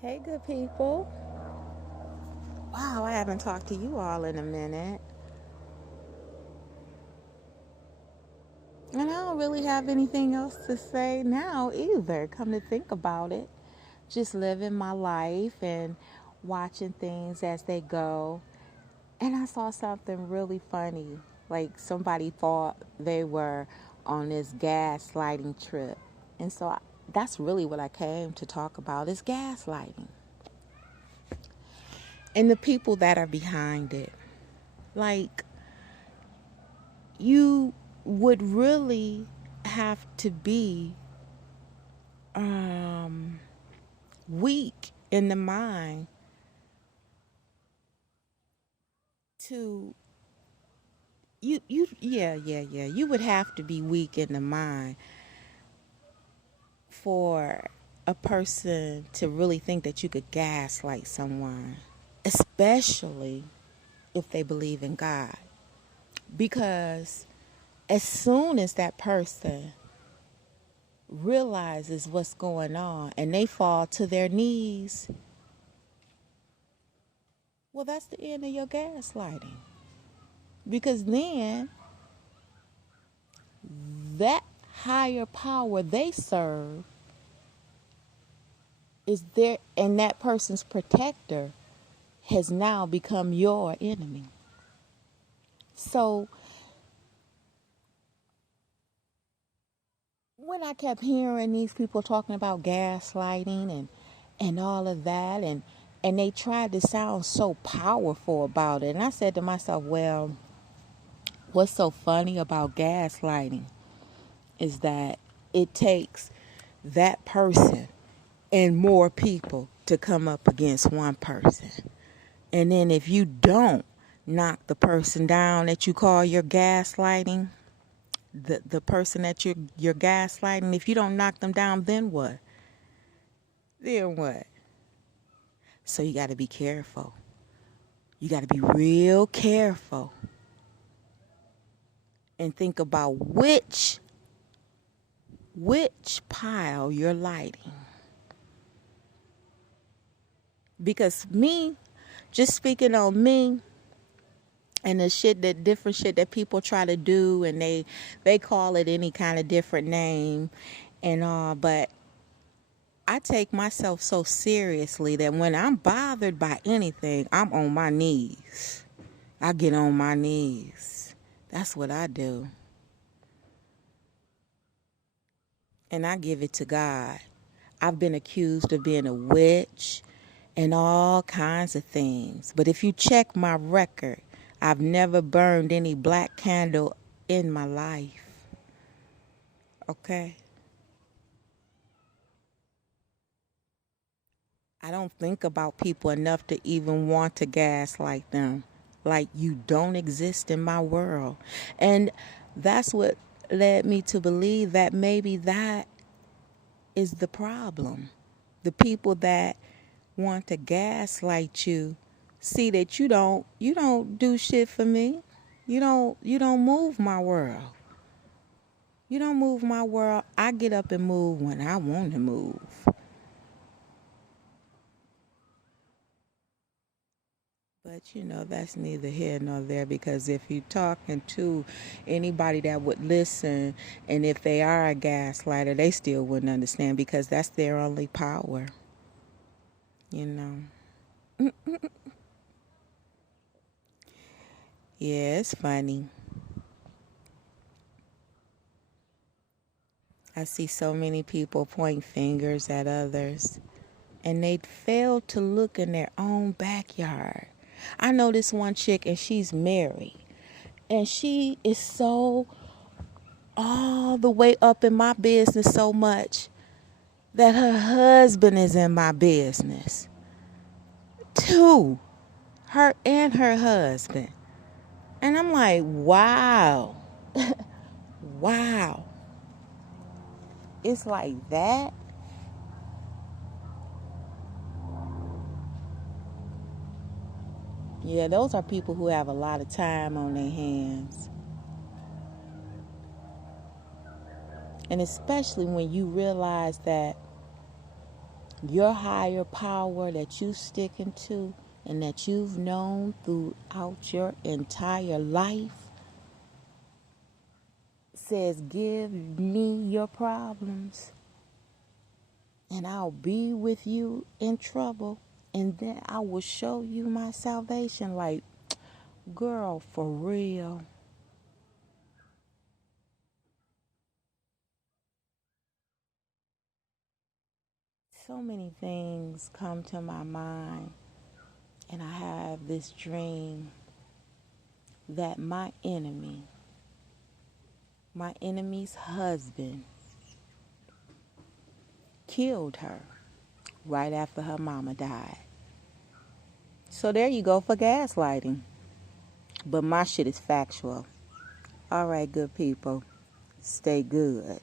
Hey, good people. Wow, I haven't talked to you all in a minute. And I don't really have anything else to say now either, come to think about it. Just living my life and watching things as they go. And I saw something really funny. Like somebody thought they were on this gaslighting trip. And so that's really what I came to talk about is gaslighting. And the people that are behind it. Like, you would really have to be um, weak in the mind to you would have to be weak in the mind for a person to really think that you could gaslight someone, especially if they believe in God, because as soon as that person realizes what's going on and they fall to their knees, well, that's the end of your gaslighting. Because then that higher power they serve is there, and that person's protector has now become your enemy. So when I kept hearing these people talking about gaslighting and all of that, and they tried to sound so powerful about it, and I said to myself, well, what's so funny about gaslighting is that it takes that person and more people to come up against one person. And then if you don't knock the person down that you call your gaslighting, the person that you're gaslighting, if you don't knock them down, then what? Then what? So you got to be careful. You got to be real careful and think about which pile you're lighting. Because me, just speaking on me and the different shit that people try to do, and they call it any kind of different name and all, but I take myself so seriously that when I'm bothered by anything, I'm on my knees. I get on my knees. That's what I do. And I give it to God. I've been accused of being a witch and all kinds of things. But if you check my record, I've never burned any black candle in my life. Okay? I don't think about people enough to even want to gaslight them. Like, you don't exist in my world. And that's what led me to believe that maybe that is the problem. The people that want to gaslight you see that you don't do shit for me. You don't move my world. You don't move my world. I get up and move when I want to move. But that's neither here nor there, because if you're talking to anybody that would listen, and if they are a gaslighter, they still wouldn't understand, because that's their only power. You know. Yeah, it's funny. I see so many people point fingers at others, and they fail to look in their own backyard. I know this one chick, and she's married, and she is so all the way up in my business so much that her husband is in my business too. Her and her husband. And I'm like, wow. Wow. It's like that. Yeah, those are people who have a lot of time on their hands. And especially when you realize that your higher power that you sticking to and that you've known throughout your entire life says, give me your problems and I'll be with you in trouble, and then I will show you my salvation. Like, girl, for real. So many things come to my mind, and I have this dream that my enemy's husband, killed her right after her mama died. So there you go for gaslighting. But my shit is factual. All right, good people, stay good.